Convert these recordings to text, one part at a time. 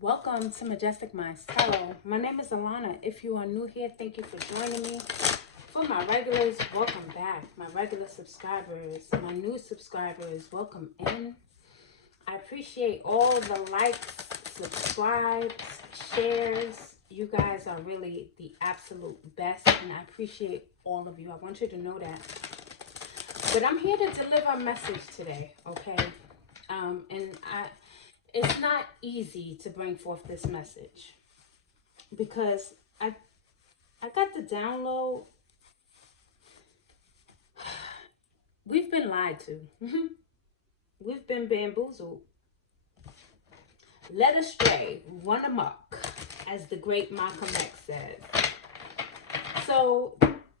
Welcome to Majestic Minds. Hello, my name is Alana. If you are new here, thank you for joining me. For my regulars, welcome back. My regular subscribers, my new subscribers, welcome in. I appreciate all the likes, subscribes, shares. You guys are really the absolute best, and I appreciate all of you. I want you to know that. But I'm here to deliver a message today, okay? It's not easy to bring forth this message because I got the download. We've been lied to. We've been bamboozled, led astray, run amok, as the great Malcolm X says. So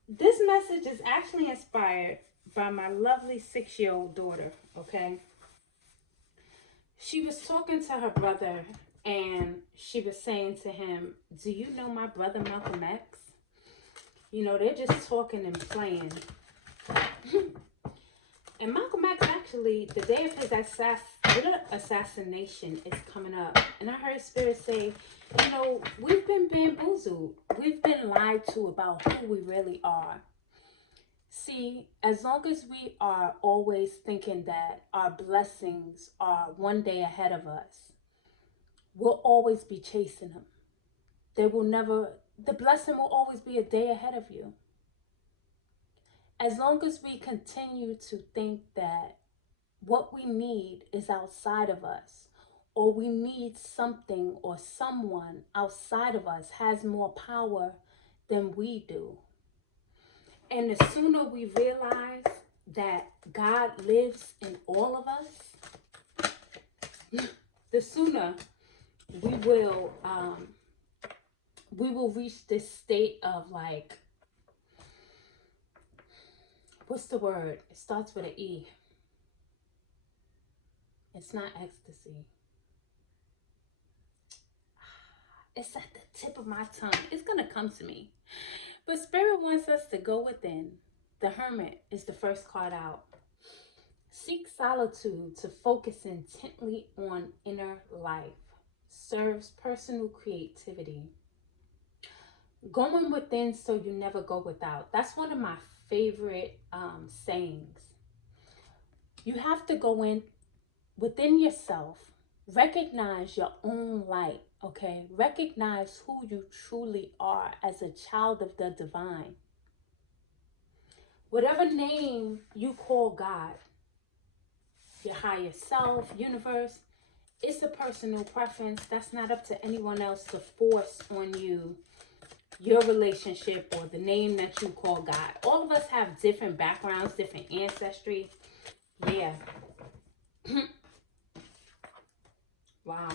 this message is actually inspired by my lovely 6-year-old daughter, okay? She was talking to her brother and she was saying to him, do you know my brother Malcolm X? You know, they're just talking and playing. And Malcolm X, actually, the day of his assassination is coming up. And I heard Spirit say, you know, we've been bamboozled. We've been lied to about who we really are. See, as long as we are always thinking that our blessings are one day ahead of us, we'll always be chasing them. The blessing will always be a day ahead of you. As long as we continue to think that what we need is outside of us, or we need something or someone outside of us has more power than we do. And the sooner we realize that God lives in all of us, the sooner we will reach this state of, like, what's the word? It starts with an E. It's not ecstasy. It's at the tip of my tongue. It's going to come to me. But Spirit wants us to go within. The Hermit is the first card out. Seek solitude to focus intently on inner life. Serves personal creativity. Going within so you never go without. That's one of my favorite sayings. You have to go in within yourself. Recognize your own light, okay? Recognize who you truly are as a child of the divine. Whatever name you call God, your higher self, universe, it's a personal preference. That's not up to anyone else to force on you your relationship or the name that you call God. All of us have different backgrounds, different ancestry. Yeah. Wow.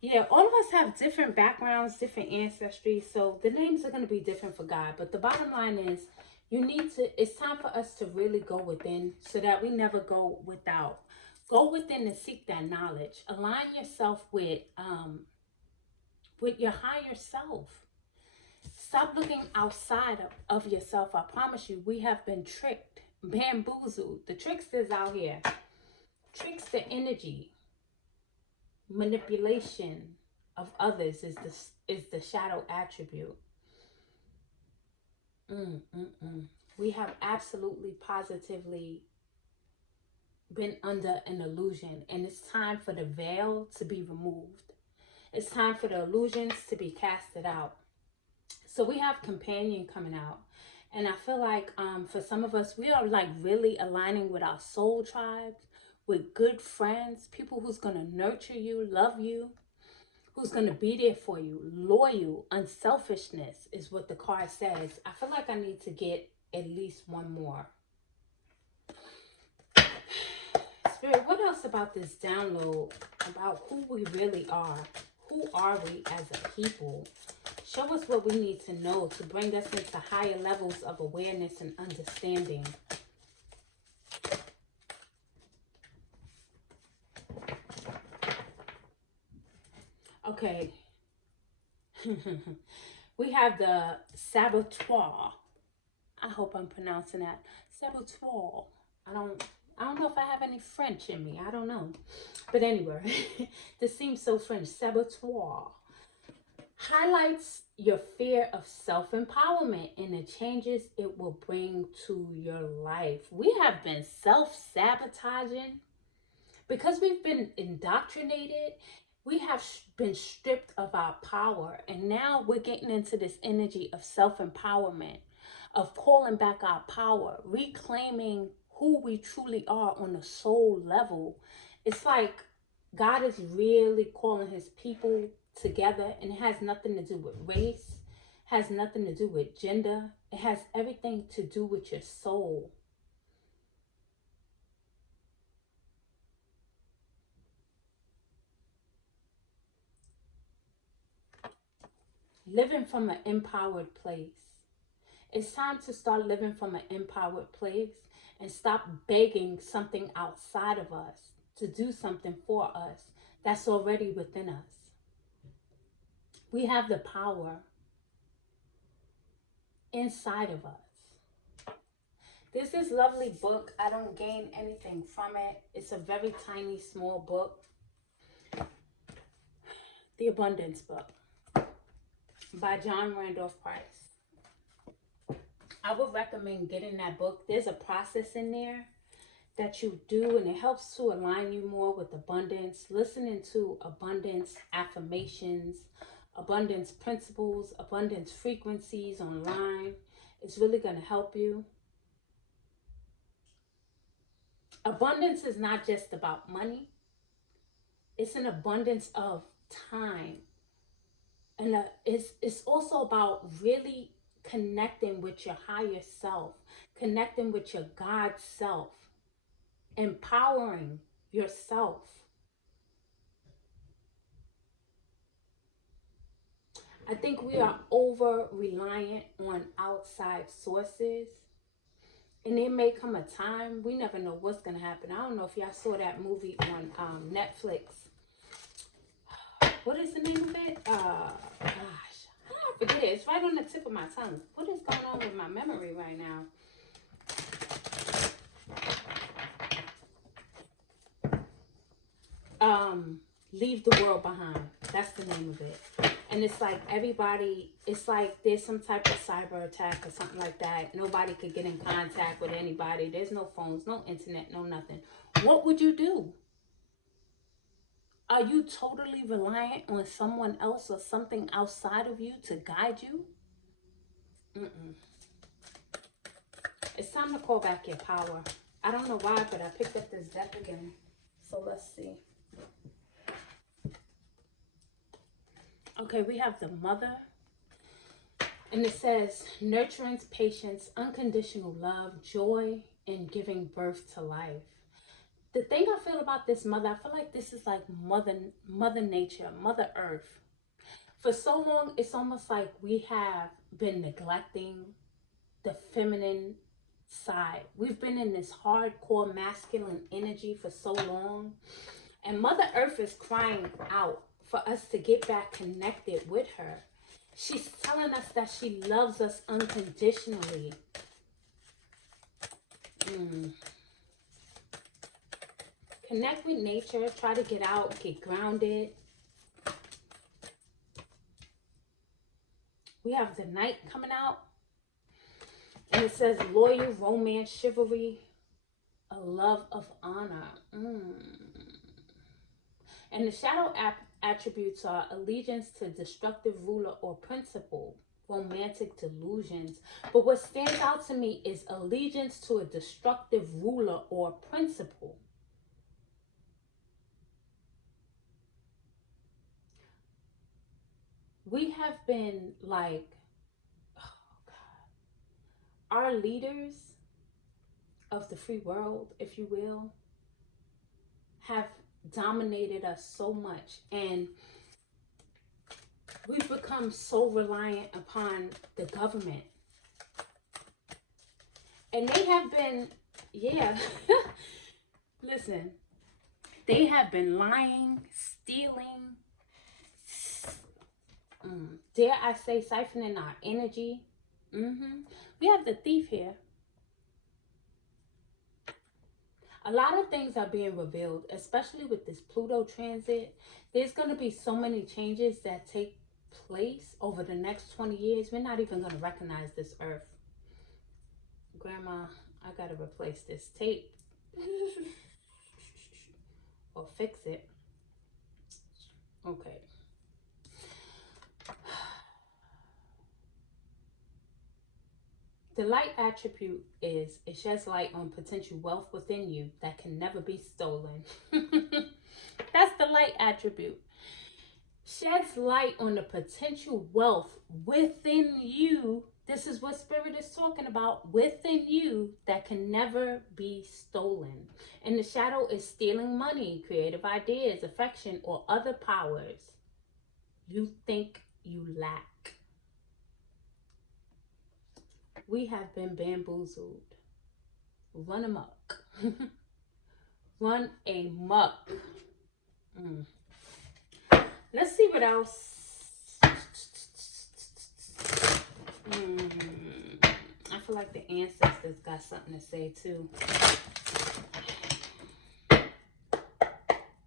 Yeah, all of us have different backgrounds, different ancestry, so the names are going to be different for God. But the bottom line is, it's time for us to really go within so that we never go without. Go within and seek that knowledge. Align yourself with your higher self. Stop looking outside of yourself. I promise you, we have been tricked, bamboozled. The tricksters out here. Trickster energy. Manipulation of others is the shadow attribute. We have absolutely positively been under an illusion, and it's time for the veil to be removed. It's time for the illusions to be casted out. So we have companion coming out, and I feel like for some of us, we are like really aligning with our soul tribes, with good friends, people who's going to nurture you, love you, who's going to be there for you. Loyal, unselfishness is what the card says. I feel like I need to get at least one more. Spirit, what else about this download about who we really are? Who are we as a people? Show us what we need to know to bring us into higher levels of awareness and understanding. Okay. We have the saboteur. I hope I'm pronouncing that. Saboteur. I don't know if I have any French in me. I don't know. But anyway, this seems so French. Saboteur highlights your fear of self-empowerment and the changes it will bring to your life. We have been self-sabotaging because we've been indoctrinated. We have been stripped of our power, and now we're getting into this energy of self-empowerment, of calling back our power, reclaiming who we truly are on a soul level. It's like God is really calling his people together, and it has nothing to do with race, has nothing to do with gender. It has everything to do with your soul. Living from an empowered place. It's time to start living from an empowered place and stop begging something outside of us to do something for us that's already within us. We have the power inside of us. There's this lovely book. I don't gain anything from it. It's a very tiny, small book. The Abundance Book by John Randolph Price. I would recommend getting that book. There's a process in there that you do, and it helps to align you more with abundance. Listening to abundance affirmations, abundance principles, abundance frequencies online is really going to help you. Abundance is not just about money. It's an abundance of time. And it's also about really connecting with your higher self, connecting with your God self, empowering yourself. I think we are over reliant on outside sources. And there may come a time, we never know what's going to happen. I don't know if y'all saw that movie on Netflix. What is the name of it? Gosh, I forget it. It's right on the tip of my tongue. What is going on with my memory right now? Leave the World Behind. That's the name of it. And it's like everybody, it's like there's some type of cyber attack or something like that. Nobody could get in contact with anybody. There's no phones, no internet, no nothing. What would you do? Are you totally reliant on someone else or something outside of you to guide you? Mm-mm. It's time to call back your power. I don't know why, but I picked up this deck again. So let's see. Okay, we have the Mother. And it says, nurturance, patience, unconditional love, joy, and giving birth to life. The thing I feel about this Mother, I feel like this is like Mother Nature, Mother Earth. For so long, it's almost like we have been neglecting the feminine side. We've been in this hardcore masculine energy for so long. And Mother Earth is crying out for us to get back connected with her. She's telling us that she loves us unconditionally. Connect with nature. Try to get out, get grounded. We have the Knight coming out. And it says loyal, romance, chivalry, a love of honor. And the shadow attributes are allegiance to destructive ruler or principle, romantic delusions. But what stands out to me is allegiance to a destructive ruler or principle. We have been like, oh God, our leaders of the free world, if you will, have dominated us so much, and we've become so reliant upon the government. And they have been, yeah, listen, they have been lying, stealing, dare I say, siphoning our energy. We have the Thief here. A lot of things are being revealed, especially with this Pluto transit. There's going to be so many changes that take place over the next 20 years. We're not even going to recognize this earth. Grandma, I got to replace this tape or fix it. Okay. The light attribute is it sheds light on potential wealth within you that can never be stolen. That's the light attribute. Sheds light on the potential wealth within you. This is what Spirit is talking about, within you, that can never be stolen. And the shadow is stealing money, creative ideas, affection, or other powers you think you lack. We have been bamboozled. Run amok. Run amok. Let's see what else. I feel like the ancestors got something to say too.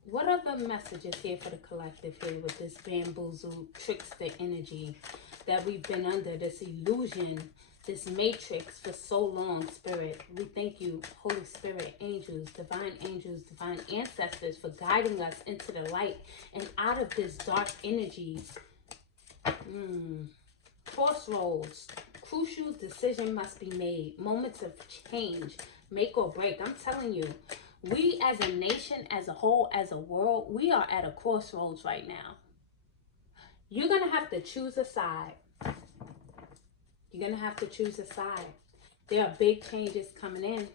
What other messages here for the collective here with this bamboozled trickster energy that we've been under, this illusion, this matrix for so long, Spirit? We thank you, Holy Spirit, angels, divine ancestors, for guiding us into the light and out of this dark energy. Crossroads. Crucial decision must be made. Moments of change. Make or break. I'm telling you, we as a nation, as a whole, as a world, we are at a crossroads right now. You're going to have to choose a side. You're going to have to choose a side. There are big changes coming in.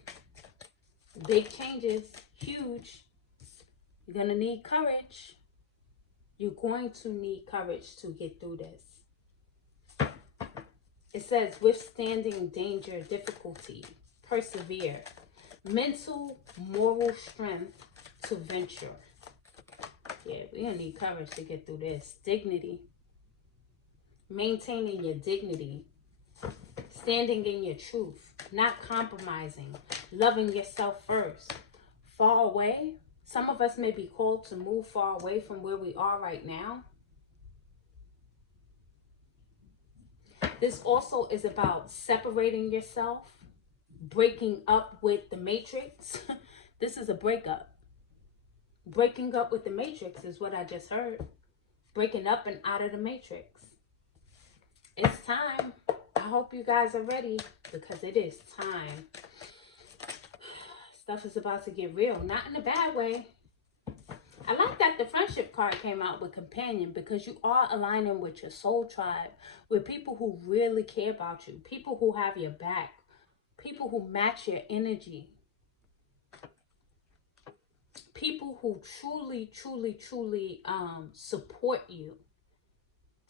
Big changes. Huge. You're going to need courage. You're going to need courage to get through this. It says, withstanding danger, difficulty, persevere. Mental, moral strength to venture. Yeah, we're going to need courage to get through this. Dignity. Maintaining your dignity. Standing in your truth. Not compromising. Loving yourself first. Far away. Some of us may be called to move far away from where we are right now. This also is about separating yourself, breaking up with the matrix. This is a breakup. Breaking up with the matrix is what I just heard. Breaking up and out of the matrix. It's time. I hope you guys are ready, because it is time. Stuff is about to get real. Not in a bad way. I like that the friendship card came out with companion, because you are aligning with your soul tribe, with people who really care about you, people who have your back, people who match your energy, people who truly support you.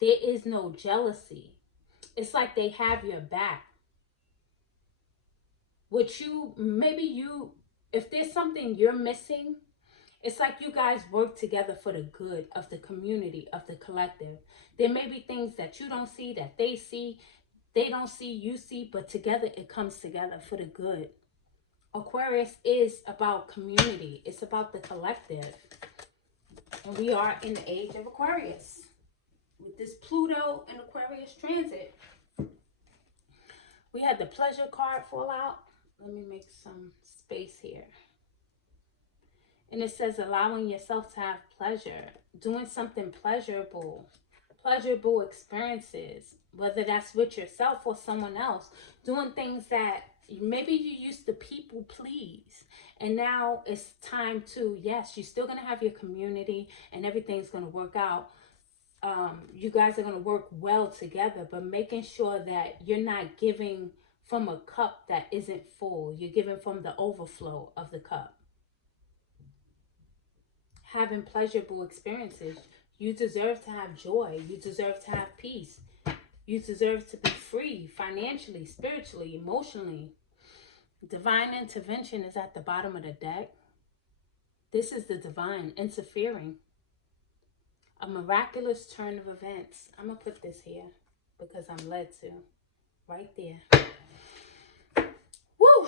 There is no jealousy. It's like they have your back. If there's something you're missing, it's like you guys work together for the good of the community, of the collective. There may be things that you don't see, that they see, they don't see, you see, but together it comes together for the good. Aquarius is about community. It's about the collective. And we are in the age of Aquarius. With this Pluto and Aquarius transit. We had the pleasure card fall out. Let me make some space here. And it says allowing yourself to have pleasure, doing something pleasurable experiences, whether that's with yourself or someone else, doing things that maybe you used to people please. And now it's time to, yes, you're still going to have your community and everything's going to work out. You guys are going to work well together, but making sure that you're not giving from a cup that isn't full. You're giving from the overflow of the cup. Having pleasurable experiences. You deserve to have joy. You deserve to have peace. You deserve to be free financially, spiritually, emotionally. Divine intervention is at the bottom of the deck. This is the divine interfering. A miraculous turn of events. I'm going to put this here because I'm led to. Right there. Woo!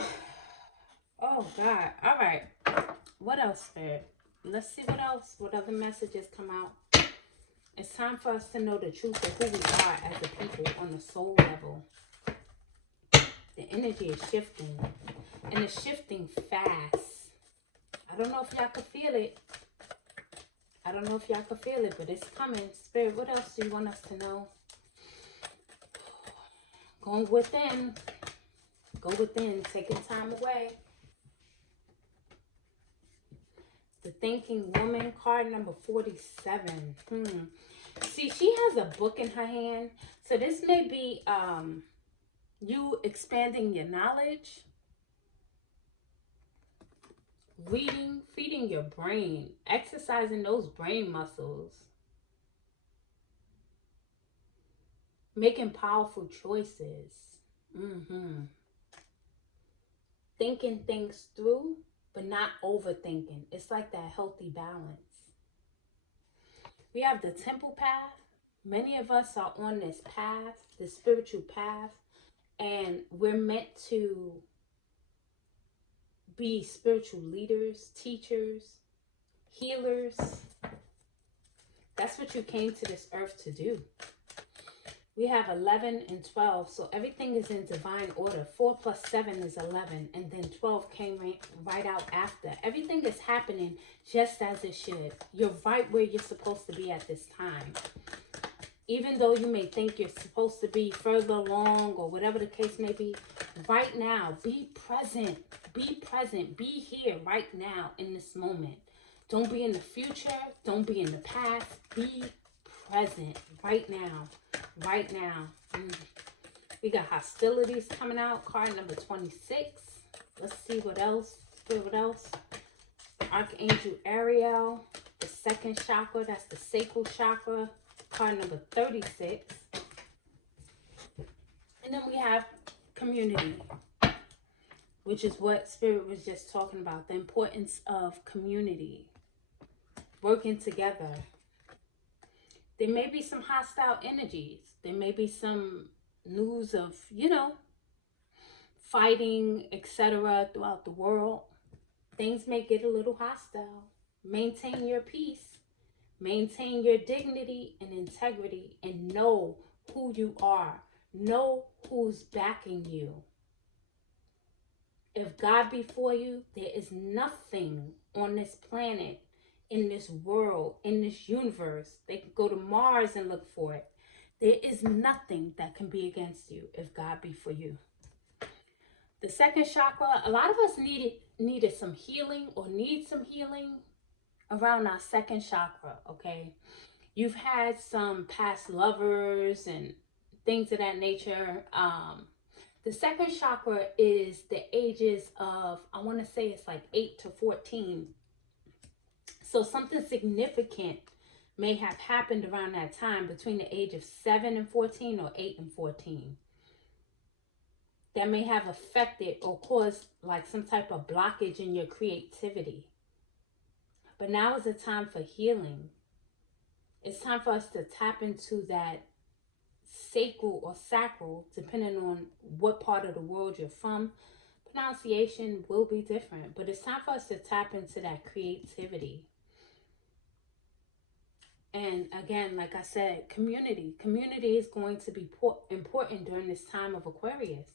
Oh, God. All right. What else, Spirit? Let's see what else. What other messages come out? It's time for us to know the truth of who we are as a people on the soul level. The energy is shifting. And it's shifting fast. I don't know if y'all can feel it. I don't know if y'all can feel it, but it's coming. Spirit, what else do you want us to know? Going within. Go within. Taking time away. The Thinking Woman, card number 47. See, she has a book in her hand. So this may be you expanding your knowledge, reading, feeding your brain, exercising those brain muscles, making powerful choices, thinking things through, but not overthinking. It's like that healthy balance. We have the temple path. Many of us are on this path, the spiritual path, and we're meant to be spiritual leaders, teachers, healers. That's what you came to this earth to do. We have 11 and 12, so everything is in divine order. 4 plus 7 is 11, and then 12 came right out after. Everything is happening just as it should. You're right where you're supposed to be at this time. Even though you may think you're supposed to be further along or whatever the case may be, right now, be present. Be present. Be here right now in this moment. Don't be in the future. Don't be in the past. Be present right now. Right now. We got hostilities coming out. Card number 26. Let's see what else. What else? Archangel Ariel. The second chakra. That's the sacral chakra. Card number 36. And then we have community, which is what Spirit was just talking about. The importance of community. Working together. There may be some hostile energies. There may be some news of, fighting, etc. throughout the world. Things may get a little hostile. Maintain your peace. Maintain your dignity and integrity, and know who you are. Know who's backing you. If God be for you, there is nothing on this planet, in this world, in this universe. They can go to Mars and look for it. There is nothing that can be against you if God be for you. The second chakra, a lot of us needed some healing or need some healing around our second chakra, okay? You've had some past lovers and things of that nature. The second chakra is the ages of, I want to say it's like 8 to 14. So something significant may have happened around that time between the age of 7 and 14 or 8 and 14. That may have affected or caused like some type of blockage in your creativity. But now is the time for healing. It's time for us to tap into that sacral or sacral, depending on what part of the world you're from. Pronunciation will be different, but it's time for us to tap into that creativity. And again, like I said, community. Community is going to be important during this time of Aquarius.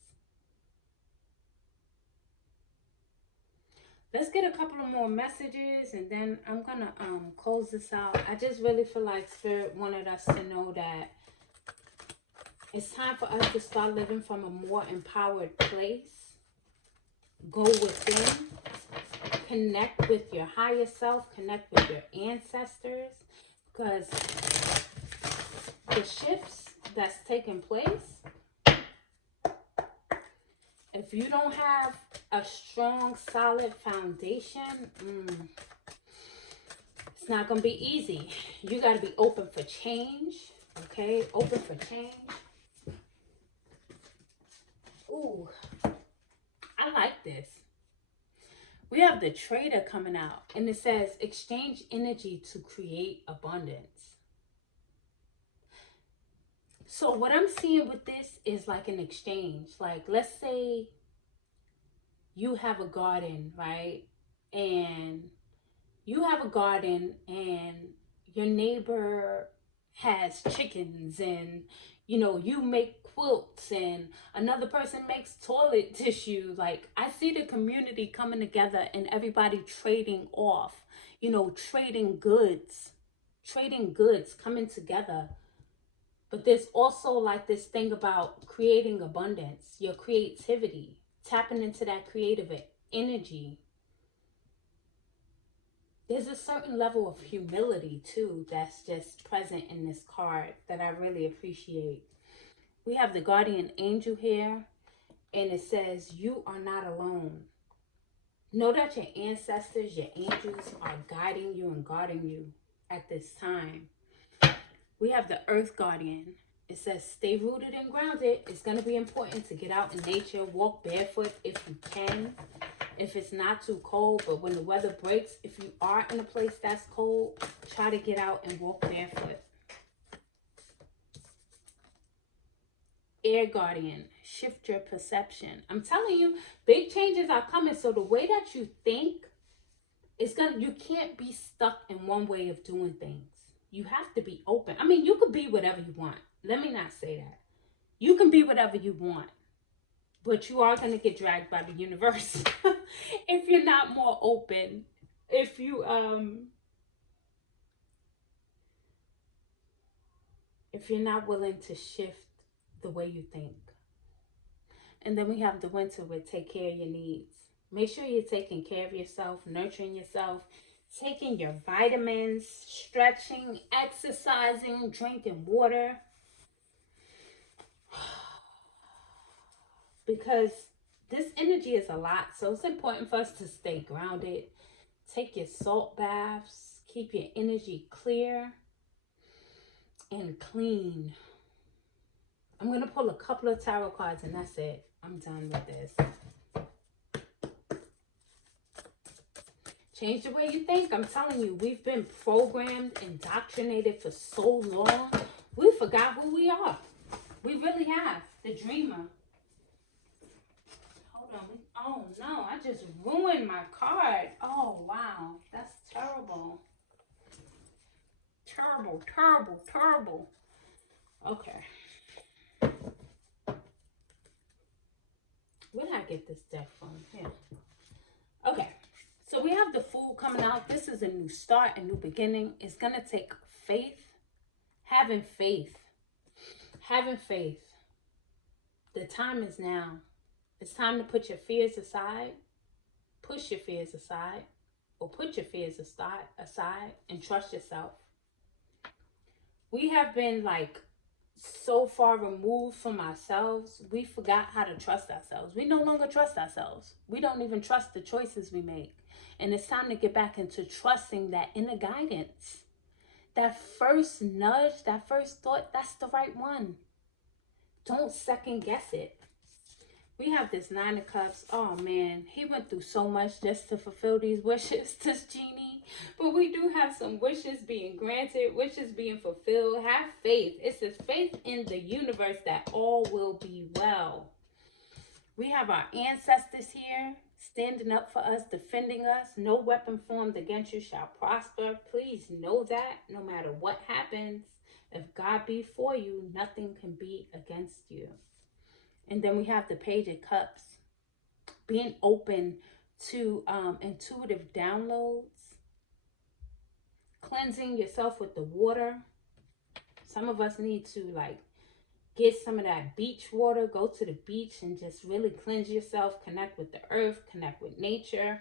Let's get a couple of more messages and then I'm going to close this out. I just really feel like Spirit wanted us to know that it's time for us to start living from a more empowered place. Go within. Connect with your higher self. Connect with your ancestors. Because the shifts that's taking place, if you don't have a strong, solid foundation, it's not going to be easy. You got to be open for change, okay? Open for change. Ooh, I like this. We have the Trader coming out, and it says, exchange energy to create abundance. So what I'm seeing with this is like an exchange. Like, let's say you have a garden, right? And you have a garden and your neighbor has chickens, and you make quilts, and another person makes toilet tissue. Like, I see the community coming together and everybody trading off, trading goods, coming together. But there's also like this thing about creating abundance, your creativity, tapping into that creative energy. There's a certain level of humility too that's just present in this card that I really appreciate. We have the guardian angel here, and it says, you are not alone. Know that your ancestors, your angels, are guiding you and guarding you at this time. We have the earth guardian. It says, stay rooted and grounded. It's going to be important to get out in nature, walk barefoot if you can, if it's not too cold. But when the weather breaks, if you are in a place that's cold, try to get out and walk barefoot. Air guardian, shift your perception. I'm telling you, big changes are coming. So the way that you think, you can't be stuck in one way of doing things. You have to be open. I mean, you could be whatever you want. Let me not say that. You can be whatever you want, but you are going to get dragged by the universe if you're not more open. If you're not willing to shift the way you think. And then we have the winter with take care of your needs. Make sure you're taking care of yourself, nurturing yourself, taking your vitamins, stretching, exercising, drinking water. Because this energy is a lot, so it's important for us to stay grounded. Take your salt baths, keep your energy clear and clean. I'm going to pull a couple of tarot cards and that's it. I'm done with this. Change the way you think. I'm telling you, we've been programmed, indoctrinated for so long. We forgot who we are. We really have. The dreamer. Hold on. Oh, no. I just ruined my card. Oh, wow. That's terrible. Terrible, terrible, terrible. Okay. Where did I get this deck from? Here. Okay. So we have the Fool coming out. This is a new start, a new beginning. It's going to take faith. Having faith. Having faith. The time is now. It's time to put your fears aside. Push your fears aside. Or put your fears aside and trust yourself. We have been like so far removed from ourselves, we forgot how to trust ourselves. We no longer trust ourselves. We don't even trust the choices we make. And it's time to get back into trusting that inner guidance. That first nudge, that first thought, that's the right one. Don't second guess it. We have this Nine of Cups. Oh man, he went through so much just to fulfill these wishes, this genie. But we do have some wishes being granted, wishes being fulfilled. Have faith. It says faith in the universe that all will be well. We have our ancestors here standing up for us, defending us. No weapon formed against you shall prosper. Please know that no matter what happens, if God be for you, nothing can be against you. And then we have the Page of Cups, being open to intuitive downloads, cleansing yourself with the water. Some of us need to like get some of that beach water, go to the beach and just really cleanse yourself, connect with the earth, connect with nature.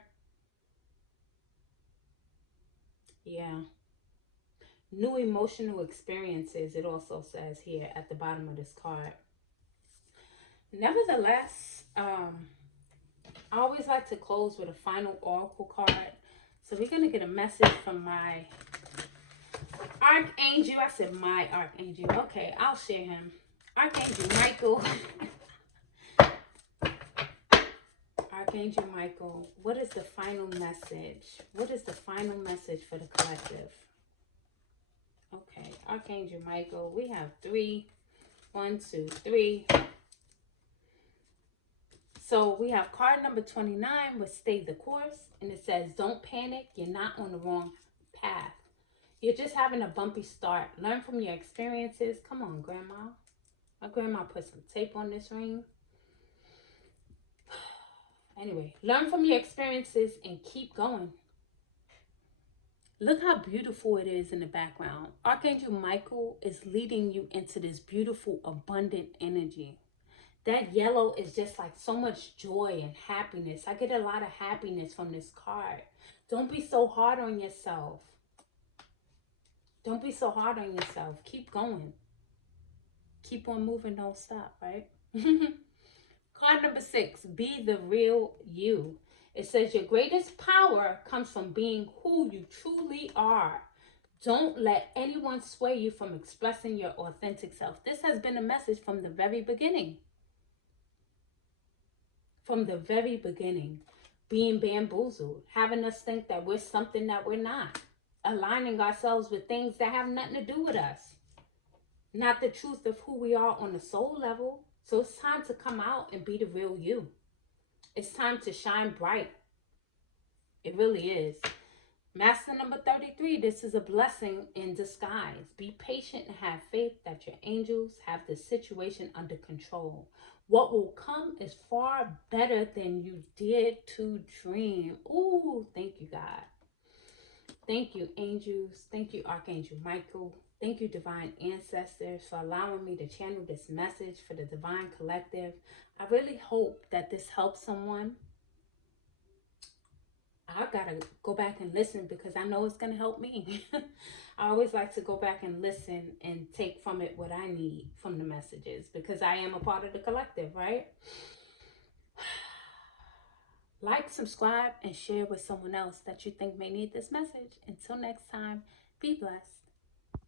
Yeah. New emotional experiences, it also says here at the bottom of this card. Nevertheless, I always like to close with a final oracle card. So we're going to get a message from my Archangel. I said my Archangel. Okay, I'll share him. Archangel Michael. Archangel Michael, what is the final message? What is the final message for the collective? Okay, Archangel Michael, we have 3. 1, 2, 3. So we have card number 29, which stay the course. And it says, don't panic. You're not on the wrong path. You're just having a bumpy start. Learn from your experiences. Come on, Grandma. My grandma put some tape on this ring. Anyway, learn from your experiences and keep going. Look how beautiful it is in the background. Archangel Michael is leading you into this beautiful, abundant energy. That yellow is just like so much joy and happiness. I get a lot of happiness from this card. Don't be so hard on yourself. Don't be so hard on yourself. Keep going. Keep on moving, don't stop, right? Card number 6, be the real you. It says your greatest power comes from being who you truly are. Don't let anyone sway you from expressing your authentic self. This has been a message from the very beginning. From the very beginning. Being bamboozled. Having us think that we're something that we're not. Aligning ourselves with things that have nothing to do with us. Not the truth of who we are on the soul level. So it's time to come out and be the real you. It's time to shine bright. It really is. Master number 33, this is a blessing in disguise. Be patient and have faith that your angels have the situation under control. What will come is far better than you dared to dream. Ooh, thank you, God. Thank you, angels. Thank you, Archangel Michael. Thank you, divine ancestors, for allowing me to channel this message for the divine collective. I really hope that this helps someone. I gotta go back and listen because I know it's gonna help me. I always like to go back and listen and take from it what I need from the messages because I am a part of the collective, right? Like, subscribe, and share with someone else that you think may need this message. Until next time, be blessed.